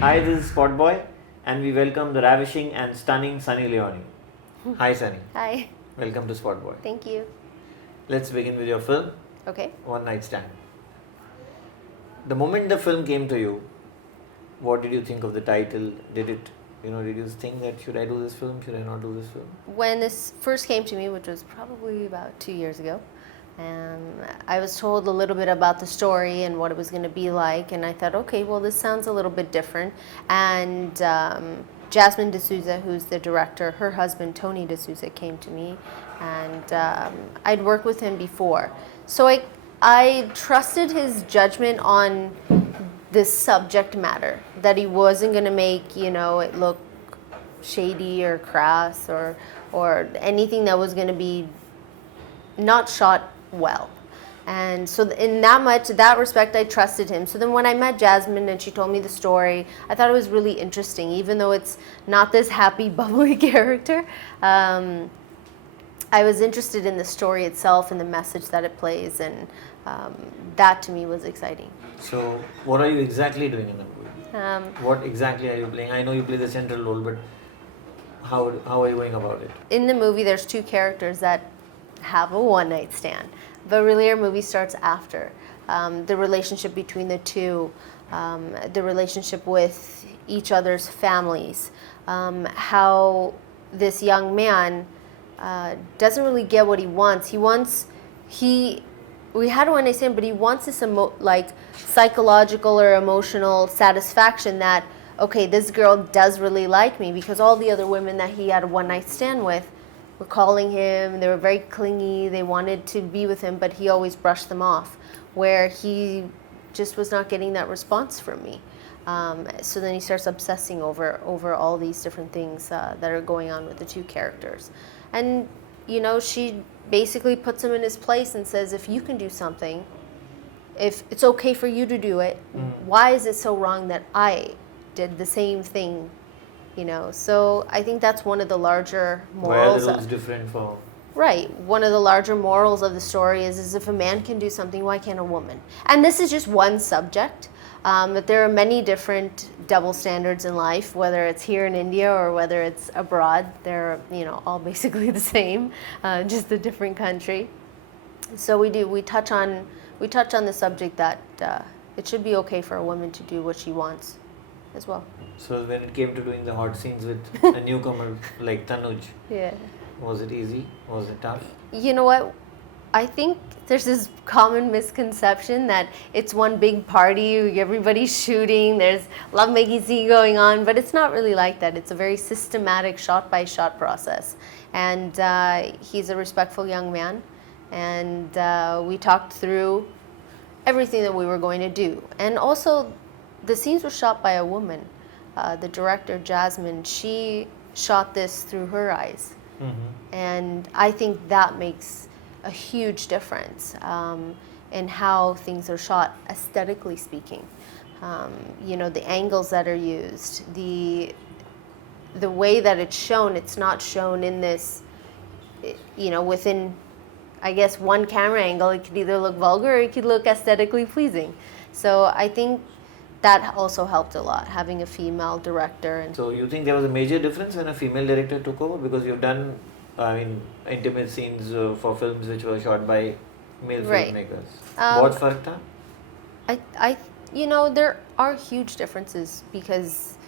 Hi, this is Spot Boy, and we welcome the ravishing and stunning Sunny Leone. Hi, Sunny. Hi, Welcome to Spot Boy. thank you. Let's begin with your film, Okay. One Night Stand. The moment the film came to you, what did you think of the title? Did you think that should I do this film? Should I not do this film? When this first came to me, which was probably about 2 years ago, I was told a little bit about the story and what it was going to be like, and I thought, okay, well, this sounds a little bit different. And Jasmine D'Souza, who's the director, her husband Tony D'Souza came to me, and I'd worked with him before, so I trusted his judgment on this subject matter, that he wasn't going to make it look shady or crass or anything that was going to be not shot well. And so in that respect, I trusted him. So then when I met Jasmine and she told me the story, I thought it was really interesting, even though it's not this happy, bubbly character. I was interested in the story itself and the message that it plays, and that to me was exciting. So, what are you exactly doing in the movie? What exactly are you playing? I know you play the central role, but how are you going about it? In the movie, there's two characters that have a one-night stand, but really our movie starts after. The relationship between the two, the relationship with each other's families, how this young man doesn't really get what he wants. We had to understand, but he wants this psychological or emotional satisfaction that, okay, this girl does really like me, because all the other women that he had a one night stand with were calling him, they were very clingy, they wanted to be with him, but he always brushed them off, where he just was not getting that response from me. So then he starts obsessing over all these different things that are going on with the two characters. And she basically puts him in his place and says, if you can do something, if it's okay for you to do it, why is it so wrong that I did the same thing? So I think that's one of the larger morals. Why are the rules different for? Right. One of the larger morals of the story is if a man can do something, why can't a woman? And this is just one subject. But there are many different double standards in life, whether it's here in India or whether it's abroad. They're all basically the same, just a different country. So we touch on the subject that it should be okay for a woman to do what she wants as well. So when it came to doing the hot scenes with a newcomer like Tanuj, Yeah. was it easy? Was it tough? You know what? I think there's this common misconception that it's one big party, everybody's shooting, there's love-making scene going on, but it's not really like that. It's a very systematic shot-by-shot process. And he's a respectful young man, and we talked through everything that we were going to do. And also, the scenes were shot by a woman. The director, Jasmine, she shot this through her eyes. Mm-hmm. And I think that makes a huge difference in how things are shot, aesthetically speaking. The angles that are used, the way that it's shown. It's not shown in this, within, I guess, one camera angle. It could either look vulgar or it could look aesthetically pleasing. So I think that also helped a lot, having a female director. And so you think there was a major difference when a female director took over? Because you've done, intimate scenes for films which were shot by male filmmakers. बहुत फर्क था? There are huge differences, because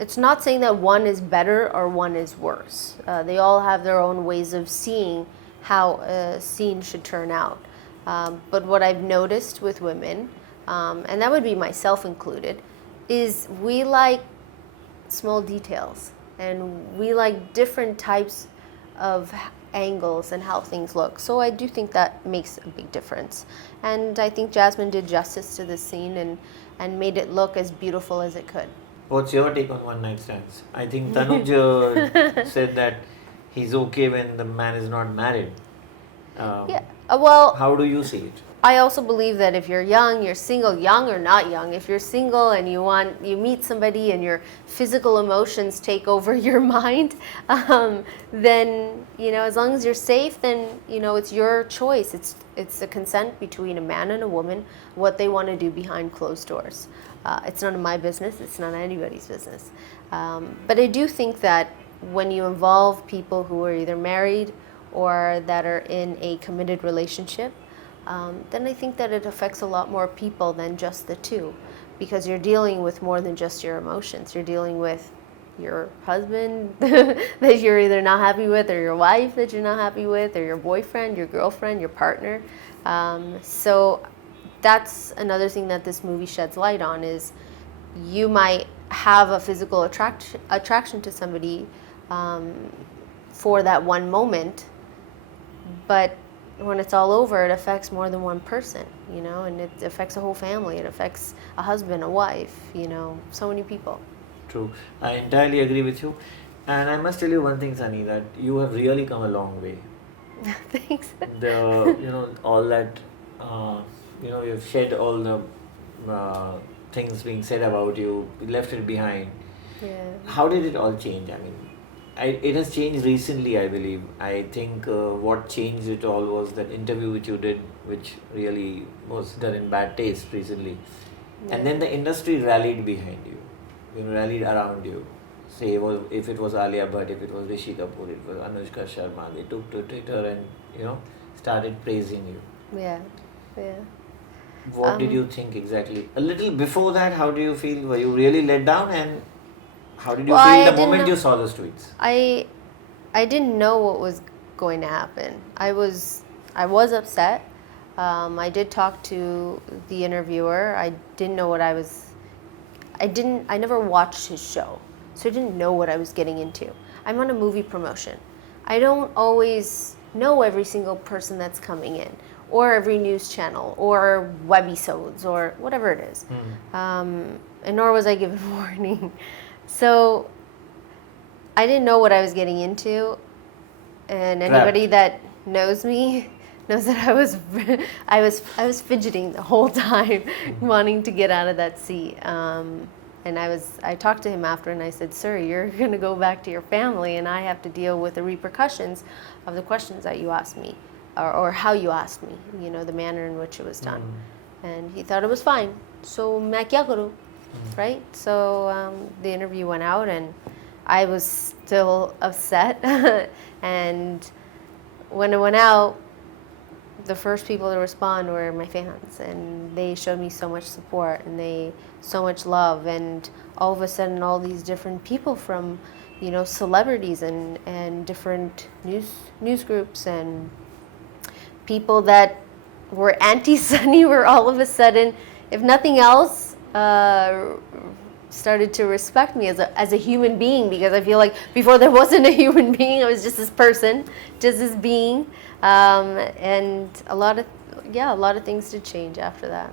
it's not saying that one is better or one is worse. They all have their own ways of seeing how a scene should turn out. But what I've noticed with women, and that would be myself included, is we like small details, and we like different types of angles and how things look. So I do think that makes a big difference. And I think Jasmine did justice to this scene and made it look as beautiful as it could. What's your take on one night stands? I think Tanuj said that he's okay when the man is not married. Well, how do you see it? I also believe that if you're young, you're single, young or not young, if you're single and you meet somebody and your physical emotions take over your mind, then, as long as you're safe, then, it's your choice. It's a consent between a man and a woman, what they want to do behind closed doors. It's none of my business. It's none of anybody's business. But I do think that when you involve people who are either married or that are in a committed relationship, then I think that it affects a lot more people than just the two, because you're dealing with more than just your emotions. You're dealing with your husband that you're either not happy with, or your wife that you're not happy with, or your boyfriend, your girlfriend, your partner. So that's another thing that this movie sheds light on, is you might have a physical attraction to somebody for that one moment, but when it's all over, it affects more than one person, you know, and it affects a whole family. It affects a husband, a wife, you know, so many people. True. I entirely agree with you. And I must tell you one thing, Sunny, that you have really come a long way. Thanks. All that, you've shed all the things being said about you, left it behind. Yeah. How did it all change? I mean, it has changed recently, I believe. I think what changed it all was that interview which you did, which really was done in bad taste recently. Yeah. And then the industry rallied behind you, rallied around you. Say, if it was Alia Bhatt, if it was Rishi Kapoor, it was Anushka Sharma, they took to Twitter and, started praising you. Yeah. What did you think exactly? A little before that, how do you feel? Were you really let down, and how did you feel the moment you saw those tweets? I didn't know what was going to happen. I was upset. I did talk to the interviewer. I didn't know what I never watched his show, so I didn't know what I was getting into. I'm on a movie promotion. I don't always know every single person that's coming in, or every news channel, or webisodes, or whatever it is. And nor was I given warning. So I didn't know what I was getting into, and anybody that knows me knows that I was fidgeting the whole time, wanting to get out of that seat. And I talked to him after, and I said, "Sir, you're going to go back to your family, and I have to deal with the repercussions of the questions that you asked me, or how you asked me, the manner in which it was done." And he thought it was fine. So मैं क्या करूँ, right? So the interview went out, and I was still upset. And when it went out, the first people to respond were my fans, and they showed me so much support, and so much love, and all of a sudden all these different people from celebrities and different news groups and people that were anti-Sunny were all of a sudden, if nothing else, started to respect me as a human being, because I feel like before there wasn't a human being. I was just this person, just this being, and a lot of things did change after that.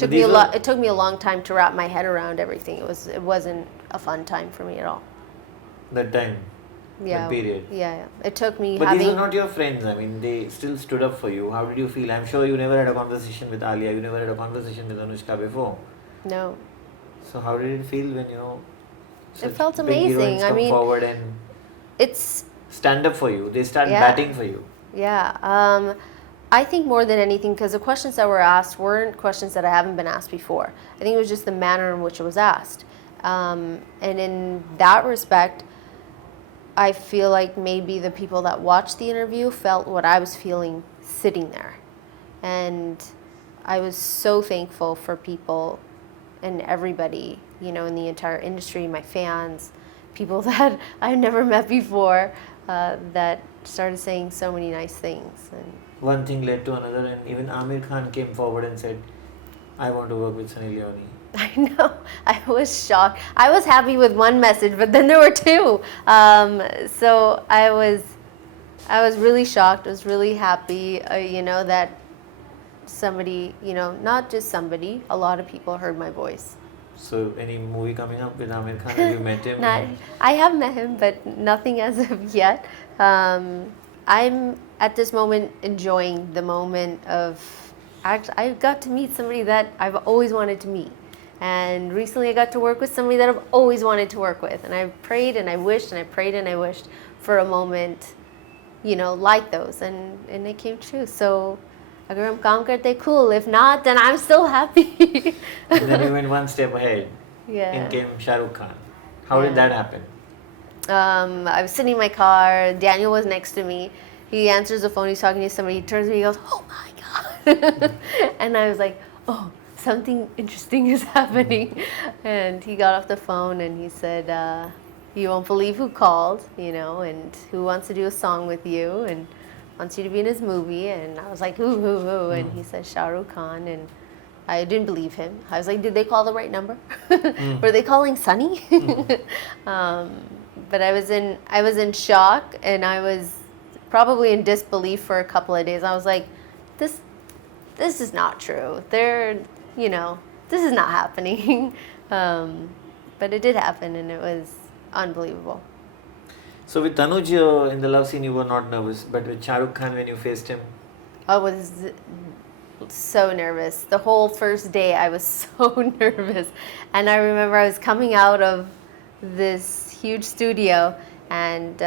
It took me a long time to wrap my head around everything. It wasn't a fun time for me at all. That time. Yeah. That period. Yeah. It took me. But these were not your friends. I mean, they still stood up for you. How did you feel? I'm sure you never had a conversation with Alia. You never had a conversation with Anushka before. No. So how did it feel when it felt amazing. Come forward and stand up for you? They start batting for you. Yeah. I think more than anything, because the questions that were asked weren't questions that I haven't been asked before. I think it was just the manner in which it was asked. And in that respect, I feel like maybe the people that watched the interview felt what I was feeling sitting there. And I was so thankful for people and everybody, in the entire industry, my fans, people that I've never met before, that started saying so many nice things. And one thing led to another, and even Amir Khan came forward and said, "I want to work with Sunny Leone." I know. I was shocked. I was happy with one message, but then there were two. So I was really shocked. I was really happy, that somebody, not just somebody, a lot of people heard my voice. So any movie coming up with Amir Khan? Have you met him? I have met him, but nothing as of yet. I'm at this moment enjoying the moment of, I got to meet somebody that I've always wanted to meet. And recently I got to work with somebody that I've always wanted to work with. And I prayed and I wished and I prayed and I wished for a moment like those, and it came true. So, agar hum kaam karte, cool. If not, then I'm still happy. And then you went one step ahead. Yeah. In came Shah Rukh Khan. How did that happen? I was sitting in my car. Daniel was next to me. He answers the phone. He's talking to somebody. He turns to me. He goes, "Oh my God!" And I was like, "Oh, something interesting is happening." And he got off the phone and he said, "You won't believe who called, and who wants to do a song with you and wants you to be in his movie." And I was like, "Who?" And he said, "Shah Rukh Khan." And I didn't believe him. I was like, "Did they call the right number? Were they calling Sunny?" But I was in shock, and I was probably in disbelief for a couple of days. I was like, this is not true. This is not happening. But it did happen, and it was unbelievable. So with Tanuj in the love scene, you were not nervous, but with Shah Rukh Khan, when you faced him, I was so nervous. The whole first day, I was so nervous. And I remember I was coming out of this huge studio, and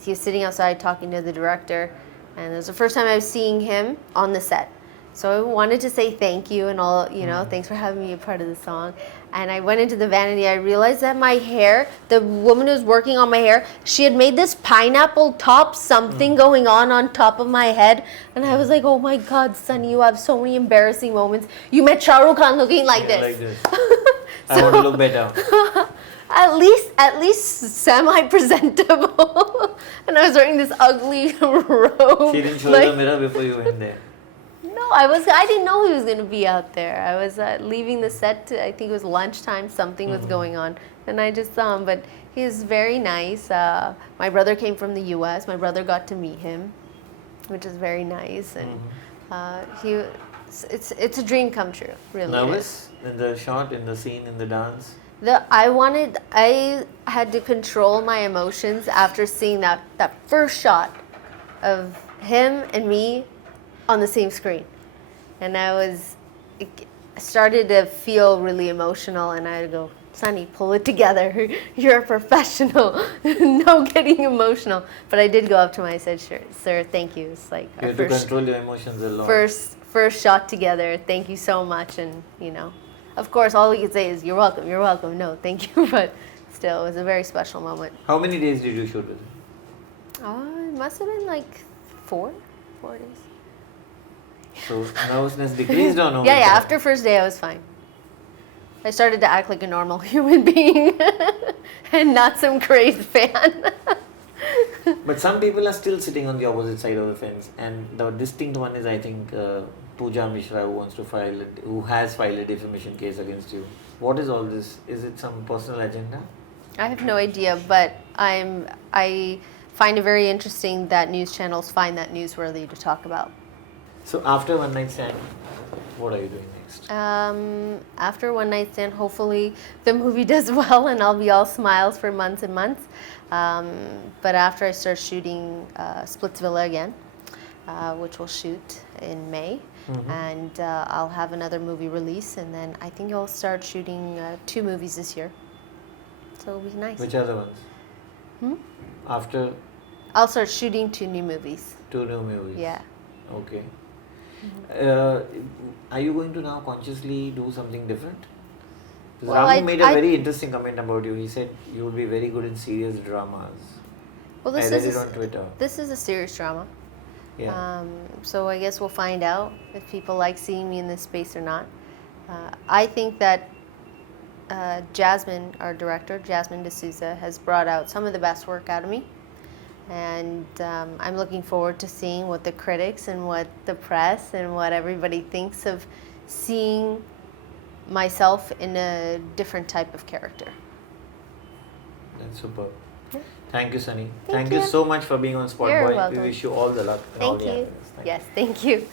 he was sitting outside talking to the director, and it was the first time I was seeing him on the set. So I wanted to say thank you and all, thanks for having me a part of the song. And I went into the vanity. I realized that my hair, the woman who was working on my hair, she had made this pineapple top something going on top of my head. And I was like, oh my God, Sunny, you have so many embarrassing moments. You met Shah Rukh Khan looking like this. Like this. I want to look better. At least semi-presentable. And I was wearing this ugly robe. She didn't show the mirror before you went there. No, I didn't know he was going to be out there. I was leaving the set, I think it was lunchtime, something was going on. And I just saw him, but he was very nice. My brother came from the U.S. My brother got to meet him, which is very nice. And it's a dream come true, really. Nervous in the shot, in the scene, in the dance? I had to control my emotions after seeing that first shot of him and me on the same screen. And it started to feel really emotional, and I would go, Sunny, pull it together. You're a professional. No getting emotional. But I did go up to him, I said, sir, thank you. It's like you have to control your emotions a lot. First shot together. Thank you so much. And, of course, all we could say is, you're welcome, you're welcome. No, thank you. But still, it was a very special moment. How many days did you shoot with him? It must have been like 4 days. So nervousness decreased or no? Yeah, after first day I was fine. I started to act like a normal human being and not some crazy fan. But some people are still sitting on the opposite side of the fence, and the distinct one is, I think, Pooja Mishra, who has filed a defamation case against you. What is all this? Is it some personal agenda? I have no idea, but I find it very interesting that news channels find that newsworthy to talk about. So after One Night Stand, what are you doing next? After One Night Stand, hopefully the movie does well and I'll be all smiles for months and months. But after I start shooting Splitsvilla again, which we'll shoot in May, and I'll have another movie release, and then I think I'll start shooting 2 movies this year. So it'll be nice. Which are the ones? After? I'll start shooting 2 new movies. 2 new movies? Yeah. Okay. Are you going to now consciously do something different? Because Ramu made a very interesting comment about you. He said you would be very good in serious dramas. Well, I read it on Twitter. This is a serious drama. Yeah. So I guess we'll find out if people like seeing me in this space or not. I think that Jasmine, our director, Jasmine D'Souza, has brought out some of the best work out of me. And I'm looking forward to seeing what the critics and what the press and what everybody thinks of seeing myself in a different type of character. That's superb. Yeah. Thank you, Sunny. Thank you you so much for being on Spot You're Boy. welcome. We wish you all the luck and all Thank the you. happiness. Yes, thank you.